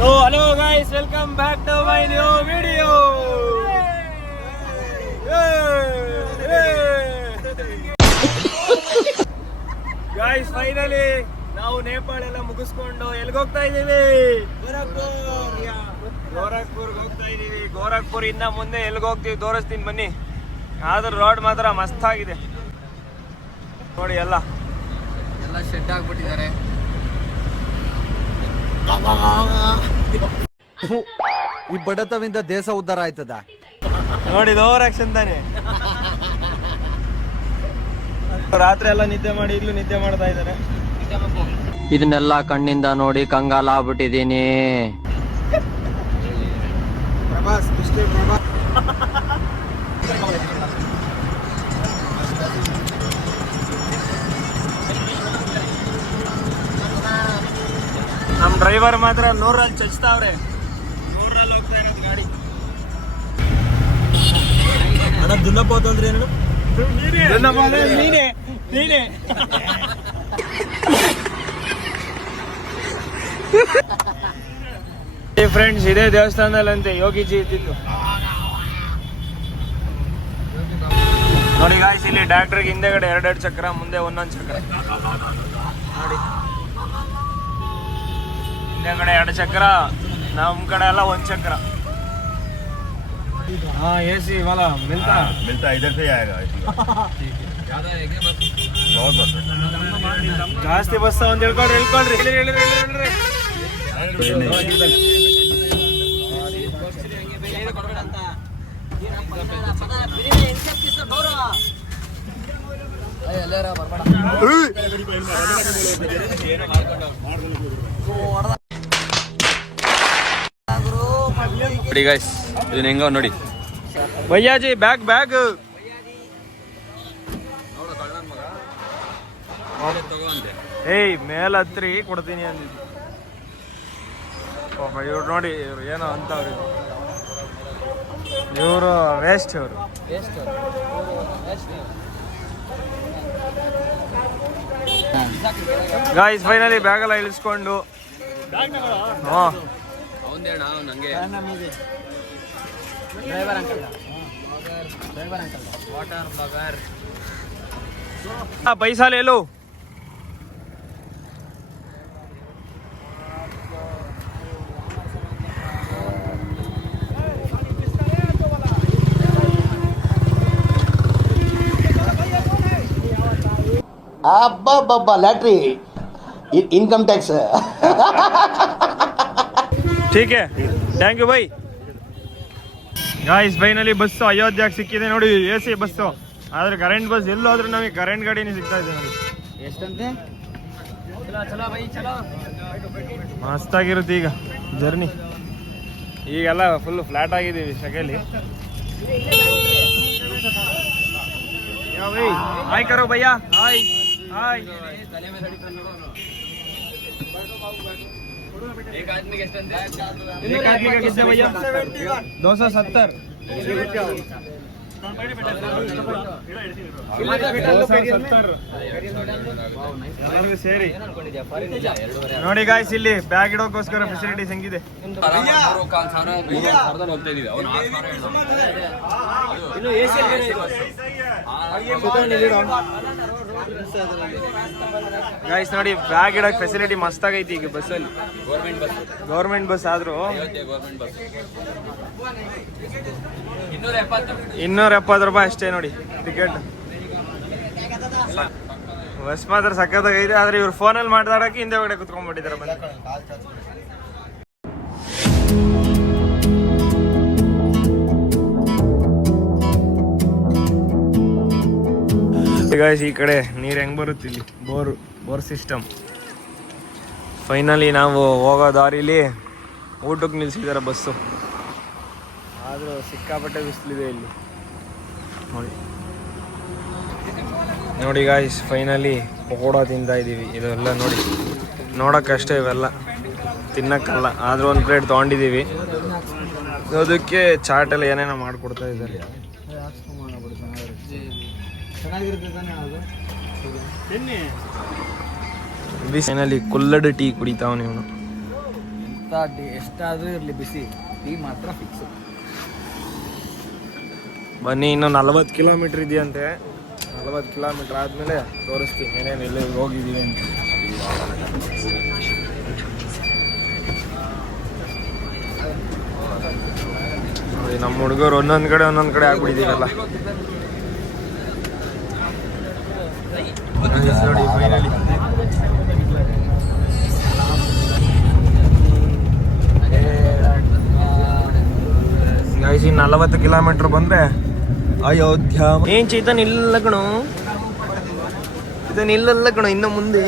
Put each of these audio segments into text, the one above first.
So hello guys, welcome back to my new video. Guys, finally ನಾವು ನೇಪಾಳ ಎಲ್ಲ ಮುಗಿಸ್ಕೊಂಡು ಎಲ್ಲಿಗೆ ಹೋಗ್ತಾ ಇದೀವಿ? ಗೋರಖ್ಪುರ್ಗೆ ಹೋಗ್ತಾ ಇದೀವಿ. ಗೋರಖ್ಪುರ್ ಇಂದ ಮುಂದೆ ಎಲ್ಲಿಗೆ ಹೋಗ್ತೀವಿ ತೋರಿಸ್ತೀನಿ ಬನ್ನಿ. ಆದ್ರೆ ರೋಡ್ ಮಾತ್ರ ಮಸ್ತ್ ಆಗಿದೆ ನೋಡಿ. ಎಲ್ಲ ಶೆಡ್ ಆಗ್ಬಿಟ್ಟಿದ್ದಾರೆ. ಈ ಬಡತವಿಂದ ದೇಶ ಉದ್ಧಾರ ಆಯ್ತದ ನೋಡಿ. ಓವರ್ ಆಕ್ಷನ್ ತಾನೆ. ರಾತ್ರಿ ಎಲ್ಲ ನಿದ್ದೆ ಮಾಡಿ ಈಗಲೂ ನಿದ್ದೆ ಮಾಡ್ತಾ ಇದ್ದಾರೆ. ಇದನ್ನೆಲ್ಲ ಕಣ್ಣಿಂದ ನೋಡಿ ಕಂಗಾಲ ಆಗ್ಬಿಟ್ಟಿದೀನಿ. ನಮ್ ಡ್ರೈವರ್ ಮಾತ್ರ 100ರಲ್ಲಿ ಚಚ್ತಾವ್ರೆ. 100ರಲ್ಲಿ ಹೋಗ್ತಾ ಇರೋದು ಗಾಡಿ. ಅಣ್ಣ ದುನ್ನಪ್ಪ ಅಂದ್ರೆ ಏನು? ನೀನೆ ಫ್ರೆಂಡ್ಸ್, ಇದೇ ದೇವಸ್ಥಾನದಲ್ಲಂತೆ ಯೋಗಿಜಿ ಇದ್ದಿದ್ದು ನೋಡಿ. ಗಾಯ್ಸ್, ಇಲ್ಲಿ ಡಾಕ್ಟರ್ಗೆ ಹಿಂದೆಗಡೆ 2 ಚಕ್ರ, ಮುಂದೆ 1 ಚಕ್ರ ನೋಡಿ. ಹಿಂದೆಗಡೆ 2 ಚಕ್ರ, ನಮ್ ಕಡೆ ಎಲ್ಲ 1 ಚಕ್ರ. हाँ एसी वाला मिलता इधर से आएगा बहुत बस ಜಾಸ್ತಿ ಬಸ್ ಒಂದು ಹೇಳ್ಕೊಳ್ರಿ. ನೋಡಿ ಗೈಸ್, ಇದನ್ನ ಹೆಂಗ ನೋಡಿ. ಭಯ್ಯಾಜಿ ಬ್ಯಾಗ್ ಏಯ್ ಮೇಲ್ ಹತ್ರಿ ಕೊಡ್ತೀನಿ ಅಂದಿದ್ದು. ಇವ್ರು ನೋಡಿ, ಇವ್ರು ಏನೋ ಅಂತವ್ರಿ. ಇವರು ವೇಸ್ಟ್. ಇವರು ಗಾಯ್ಸ್ ಫೈನಲಿ ಬ್ಯಾಗ್ ಎಲ್ಲ ಇಳಿಸ್ಕೊಂಡು पैसा ले लो. अब्बा लैटरी इनकम टैक्स. ठीक है, thank you bye. Guys finally bus ಅಯೋಧ್ಯೆಗೆ ಸಿಕ್ಕಿದೆ ನೋಡಿ. AC ಬಸ್ಸು, ಆದ್ರೆ ಕರೆಂಟ್ ಬಸ್ ಎಲ್ಲೋದ್ರೂ ನಮಗೆ ಕರೆಂಟ್ ಗಾಡಿನೇ ಸಿಗ್ತಾ ಇದೆ ನೋಡಿ. ಎಷ್ಟಂತೆ? ಮಸ್ತಾಗಿರುತ್ತೆ ಈಗ ಜರ್ನಿ. ಈಗೆಲ್ಲ ಫುಲ್ ಫ್ಲಾಟ್ ಆಗಿದ್ದೀವಿ ಶಕೆಲಿ. ಹಾಯ್ ಕರೋ ಭಯ್ಯ, ಹಾಯ್ ಹಾಯ್. एक आदमी के स्टैंड एक आदमी का कितने भैया? 270. 270 ಸೇರಿ ನೋಡಿ. ಗಾಯ್ಸ್, ಇಲ್ಲಿ ಬ್ಯಾಗ್ ಇಡೋಕ್ಕೋಸ್ಕರ ಫೆಸಿಲಿಟೀಸ್ ಹೆಂಗಿದೆ. ಗಾಯ್ಸ್ ನೋಡಿ, ಬ್ಯಾಗ್ ಇಡೋಕ್ ಫೆಸಿಲಿಟಿ ಮಸ್ತ್ ಆಗೈತಿ ಈಗ ಬಸ್ಸಲ್ಲಿ. ಗೌರ್ಮೆಂಟ್ ಬಸ್ ಆದ್ರೂ 270 ರೂಪಾಯಿ ಅಷ್ಟೇ ನೋಡಿ ಟಿಕೆಟ್. ಬಸ್ ಮಾತ್ರ ಸಕ್ಕತ್ತಾಗೈತೆ. ಆದ್ರೆ ಇವ್ರು ಫೋನಲ್ಲಿ ಮಾತಾಡಕ್ಕೆ ಹಿಂದೆ ಒಳಗಡೆ ಕುತ್ಕೊಂಡ್ಬಿಟ್ಟಿದ್ದಾರೆ ಬಂದು. ಗಾಯ್ಸ್, ಈ ಕಡೆ ನೀರು ಹೆಂಗ್ ಬರುತ್ತೆ ಇಲ್ಲಿ, ಬೋರ್ ಸಿಸ್ಟಮ್. ಫೈನಲಿ ನಾವು ಹೋಗೋ ದಾರಿಲಿ ಊಟಕ್ಕೆ ನಿಲ್ಸಿದ್ದಾರೆ ಬಸ್ಸು. ಆದರೂ ಸಿಕ್ಕಾಪಟ್ಟೆ ಬಿಸಿಲಿದೆ ಇಲ್ಲಿ ನೋಡಿ ಗಾಯ್ಸ್. ಫೈನಲಿ ಪಕೋಡ ತಿಂತಾ ಇದ್ದೀವಿ. ಇದೆಲ್ಲ ನೋಡಿ, ನೋಡೋಕ್ಕಷ್ಟೇ, ಇವೆಲ್ಲ ತಿನ್ನಕ್ಕಲ್ಲ. ಆದರೂ ಒಂದು ಪ್ಲೇಟ್ ತೊಗೊಂಡಿದ್ದೀವಿ. ಅದಕ್ಕೆ ಚಾಟ್ ಎಲ್ಲ ಏನೇನೋ ಮಾಡಿಕೊಡ್ತಾ ಇದ್ದಾರೆ. ಬಿಸಿನಲ್ಲಿ ಕುಲ್ಲಡ್ ಟೀ ಕುಡಿತಾವ ನೀವು. ಎಷ್ಟಾದ್ರೂ ಇರಲಿ ಬಿಸಿ ಟೀ ಮಾತ್ರ ಫಿಕ್ಸ್. ಬನ್ನಿ, ಇನ್ನು 40 ಕಿಲೋಮೀಟ್ರ್ ಇದೆಯಂತೆ. 40 ಕಿಲೋಮೀಟ್ರ್ ಆದಮೇಲೆ ತೋರಿಸ್ತೀನಿ ಏನೇನು ಎಲ್ಲಿ ಹೋಗಿದ್ದೀವಿ ಅಂತ. ನೋಡಿ, ನಮ್ಮ ಹುಡುಗರು ಒಂದೊಂದು ಕಡೆ ಆಗ್ಬಿಟ್ಟಿದ್ದೀವಲ್ಲ. ನೋಡಿ ಫೈನಲಿ ಗೈಸ್, 40 ಕಿಲೋಮೀಟ್ರ್ ಬಂದರೆ ಅಯೋಧ್ಯ. ಏನ್ ಚೈತನ್ ಇಲ್ಲ ಕಣೋ, ಇದನ್ನಿಲ್ಲ ಕಣೋ, ಇನ್ನು ಮುಂದೆ.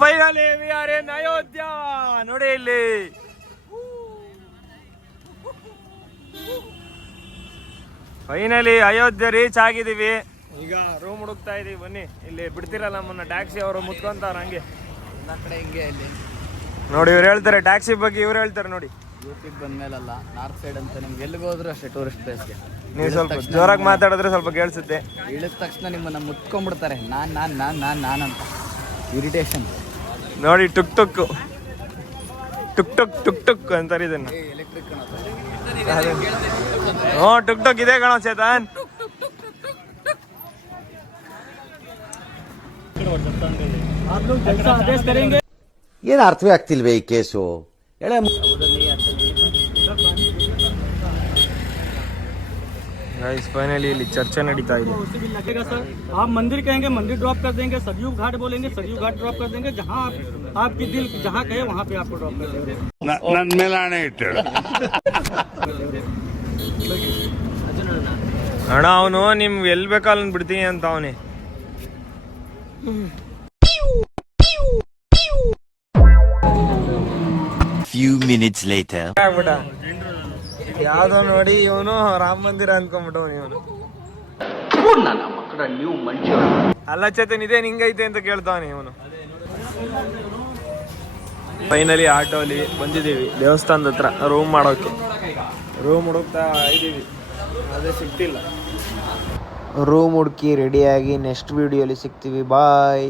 ಫೈನಲಿ ವಿ ಆರ್ ಇನ್ ಅಯೋಧ್ಯ. ನೋಡಿ ಇಲ್ಲಿ ಫೈನಲಿ ಅಯೋಧ್ಯೆ ರೀಚ್ ಆಗಿದ್ದೀವಿ. ಈಗ ರೂಮ್ ಹುಡುಕ್ತಾ ಇದೀವಿ. ಬನ್ನಿ, ಇಲ್ಲಿ ಬಿಡ್ತಿರಲ್ಲ ನಮ್ಮನ್ನ ಟ್ಯಾಕ್ಸಿ ಅವರು ಮುತ್ಕೊಂತಾರ ಹಂಗೆ. ಕಡೆ ಹಿಂಗೆ ಇಲ್ಲಿ ನೋಡಿ, ಇವ್ರು ಹೇಳ್ತಾರೆ ಟ್ಯಾಕ್ಸಿ ಬಗ್ಗೆ, ಇವ್ರು ಹೇಳ್ತಾರೆ ನೋಡಿ. ಯೂಪಿಗೆ ಬಂದ್ಮೇಲಲ್ಲ, ನಾರ್ತ್ ಸೈಡ್ ಅಂತ ನಿಮ್ಗೆ ಎಲ್ಲಿಗೆ ಹೋದ್ರು ಅಷ್ಟೇ ಟೂರಿಸ್ಟ್ ಪ್ಲೇಸ್ಗೆ. ನೀವು ಸ್ವಲ್ಪ ಜೋರಾಗಿ ಮಾತಾಡಿದ್ರೆ ಸ್ವಲ್ಪ ಕೇಳಿಸುತ್ತೆ. ಇಳಿದ ತಕ್ಷಣ ನಿಮ್ಮನ್ನ ಮುತ್ಕೊಂಡ್ಬಿಡ್ತಾರೆ, ನಾನು ಅಂತ ಇರಿಟೇಷನ್. ನೋಡಿ, ಟುಕ್ ಟುಕ್ ಅಂತಾರೆ ಇದನ್ನ. ಎಲೆಕ್ಟ್ರಿಕ್ ಹ್ಞೂ, ಟುಕ್ ಇದೆ ಕಣೋ ಚೇತನ್. ಏನು ಅರ್ಥವೇ ಆಗ್ತಿಲ್ವೇ ಈ ಕೇಸು? ಹೇಳ. गाइस फाइनली ಇಲ್ಲಿ ಚರ್ಚೆ ನಡೀತಾ ಇದೆ. लगेगा सर, आप मंदिर कहेंगे मंदिर ड्रॉप कर देंगे, सरयू घाट बोलेंगे सरयू घाट ड्रॉप कर देंगे, जहाँ आपकी दिल जहाँ कहे वहाँ पे आपको ड्रॉप कर देंगे. ನನ್ನ ಮೇಲೆ ಆಣೆ ಇಟ್ಟಳು. ಅಣ್ಣ, ಅವನು ನಿಮ್ಗೆ ಎಲ್ಲಿ ಬೇಕಲ್ಲಿ ಬಿಡ್ತೀನಿ ಅಂತ ಅವನೇ. Few minutes later. ಯಾವ್ದೋ ನೋಡಿ ಇವನು ರಾಮ ಮಂದಿರ ಅನ್ಕೊಂಡ್ಬಿಟ್ಟವನು ಇವನು. ಅಲ್ಲ ಚೇತನ್, ಇದೇ ನಿಂಗೈತೆ ಅಂತ ಕೇಳ್ತಾವನೆ ಇವನು. ಫೈನಲಿ ಆಟೋಲಿ ಬಂದಿದ್ದೀವಿ ದೇವಸ್ಥಾನದ ಹತ್ರ ರೂಮ್ ಮಾಡೋಕೆ. ರೂಮ್ ಹುಡುಕ್ತಾ ಇದ್ದೀವಿ, ಅದೇ ಸಿಗ್ತಿಲ್ಲ. ರೂಮ್ ಹುಡುಕಿ ರೆಡಿಯಾಗಿ ನೆಕ್ಸ್ಟ್ ವಿಡಿಯೋಲಿ ಸಿಗ್ತೀವಿ. ಬಾಯ್.